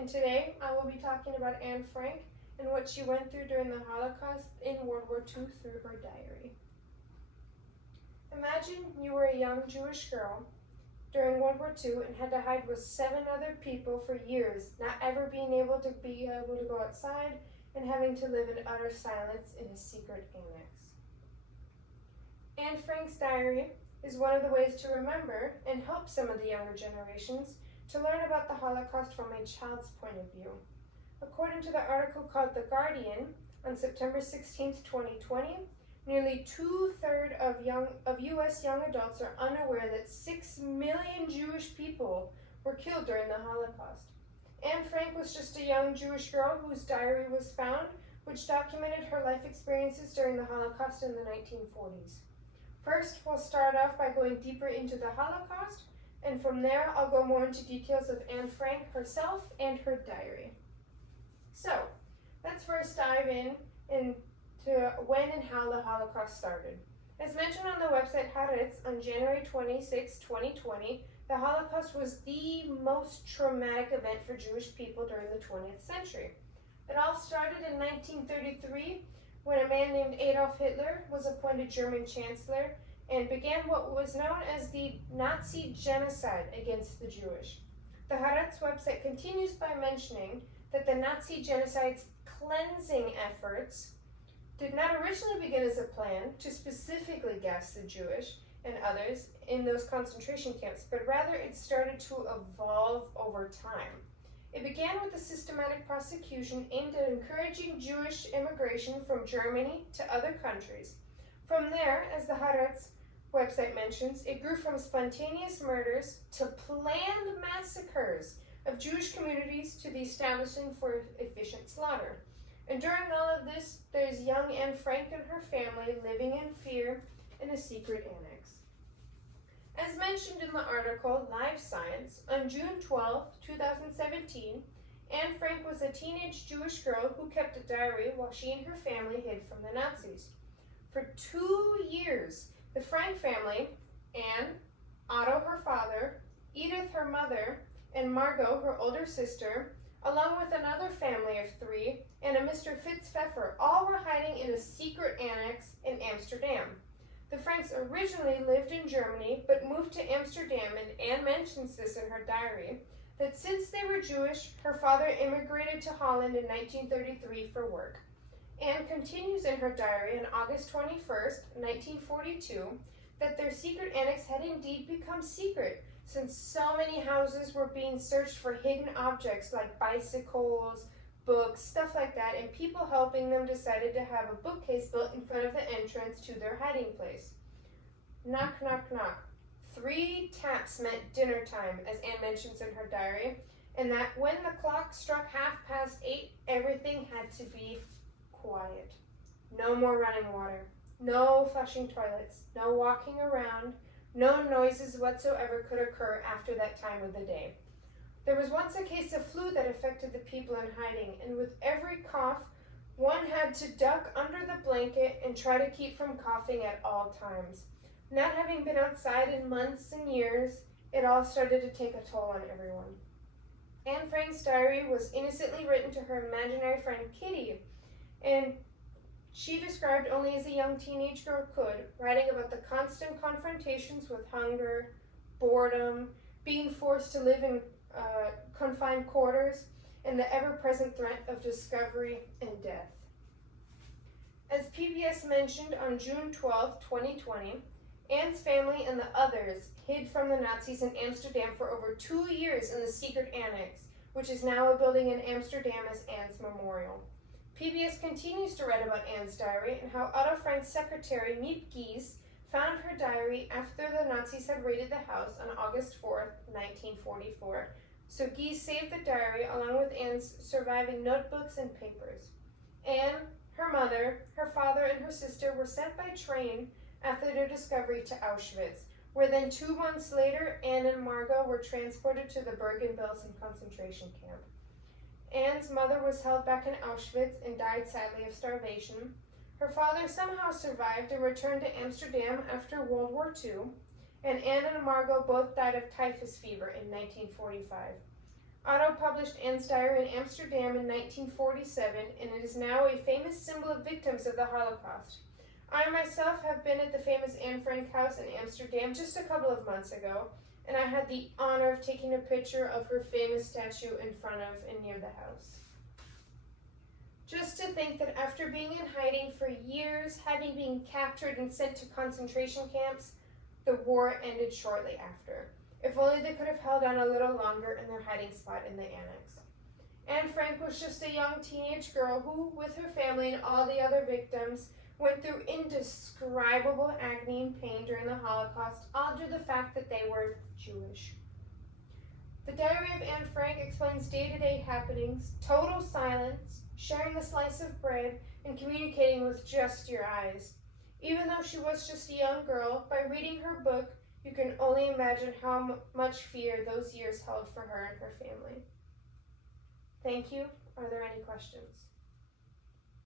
and today I will be talking about Anne Frank and what she went through during the Holocaust in World War II through her diary. Imagine you were a young Jewish girl during World War II and had to hide with 7 other people for years, not ever being able to go outside and having to live in utter silence in a secret annex. Anne Frank's diary is one of the ways to remember and help some of the younger generations to learn about the Holocaust from a child's point of view. According to the article called The Guardian on September 16, 2020, nearly 2/3 of U.S. young adults are unaware that 6 million Jewish people were killed during the Holocaust. Anne Frank was just a young Jewish girl whose diary was found, which documented her life experiences during the Holocaust in the 1940s. First, we'll start off by going deeper into the Holocaust, and from there I'll go more into details of Anne Frank herself and her diary. So, let's first dive into when and how the Holocaust started. As mentioned on the website Haaretz on January 26, 2020, the Holocaust was the most traumatic event for Jewish people during the 20th century. It all started in 1933 when a man named Adolf Hitler was appointed German Chancellor and began what was known as the Nazi genocide against the Jewish. The Haaretz website continues by mentioning that the Nazi genocide's cleansing efforts did not originally begin as a plan to specifically gas the Jewish and others in those concentration camps, but rather it started to evolve over time. It began with a systematic prosecution aimed at encouraging Jewish immigration from Germany to other countries. From there, as the Haaretz website mentions, it grew from spontaneous murders to planned massacres of Jewish communities to the establishing for efficient slaughter. And during all of this, there's young Anne Frank and her family living in fear in a secret annex. As mentioned in the article Live Science, on June 12, 2017, Anne Frank was a teenage Jewish girl who kept a diary while she and her family hid from the Nazis. For 2 years, the Frank family, Anne, Otto her father, Edith her mother, and Margot her older sister, along with another family of 3, and a Mr. Fitzpfeffer, all were hiding in a secret annex in Amsterdam. The Franks originally lived in Germany, but moved to Amsterdam, and Anne mentions this in her diary, that since they were Jewish, her father immigrated to Holland in 1933 for work. Anne continues in her diary on August 21st, 1942, that their secret annex had indeed become secret, since so many houses were being searched for hidden objects like bicycles, books, stuff like that, and people helping them decided to have a bookcase built in front of the entrance to their hiding place. Knock, knock, knock. 3 taps meant dinner time, as Anne mentions in her diary, and that when the clock struck 8:30, everything had to be quiet. No more running water, no flushing toilets, no walking around, no noises whatsoever could occur after that time of the day. There was once a case of flu that affected the people in hiding, and with every cough, one had to duck under the blanket and try to keep from coughing at all times. Not having been outside in months and years, it all started to take a toll on everyone. Anne Frank's diary was innocently written to her imaginary friend Kitty, and she described only as a young teenage girl could, writing about the constant confrontations with hunger, boredom, being forced to live in confined quarters, and the ever-present threat of discovery and death. As PBS mentioned on June 12, 2020, Anne's family and the others hid from the Nazis in Amsterdam for over 2 years in the secret annex, which is now a building in Amsterdam as Anne's memorial. PBS continues to write about Anne's diary and how Otto Frank's secretary, Miep Gies, found her diary after the Nazis had raided the house on August 4, 1944. So Gies saved the diary along with Anne's surviving notebooks and papers. Anne, her mother, her father, and her sister were sent by train after their discovery to Auschwitz, where then 2 months later, Anne and Margot were transported to the Bergen-Belsen concentration camp. Anne's mother was held back in Auschwitz and died sadly of starvation. Her father somehow survived and returned to Amsterdam after World War II, and Anne and Margot both died of typhus fever in 1945. Otto published Anne's diary in Amsterdam in 1947, and it is now a famous symbol of victims of the Holocaust. I myself have been at the famous Anne Frank house in Amsterdam just a couple of months ago, and I had the honor of taking a picture of her famous statue in front of and near the house. Just to think that after being in hiding for years, having been captured and sent to concentration camps, the war ended shortly after. If only they could have held on a little longer in their hiding spot in the annex. Anne Frank was just a young teenage girl who, with her family and all the other victims, went through indescribable agony and pain during the Holocaust, all due to the fact that they were Jewish. The Diary of Anne Frank explains day-to-day happenings, total silence, sharing a slice of bread, and communicating with just your eyes. Even though she was just a young girl, by reading her book, you can only imagine how much fear those years held for her and her family. Thank you. Are there any questions?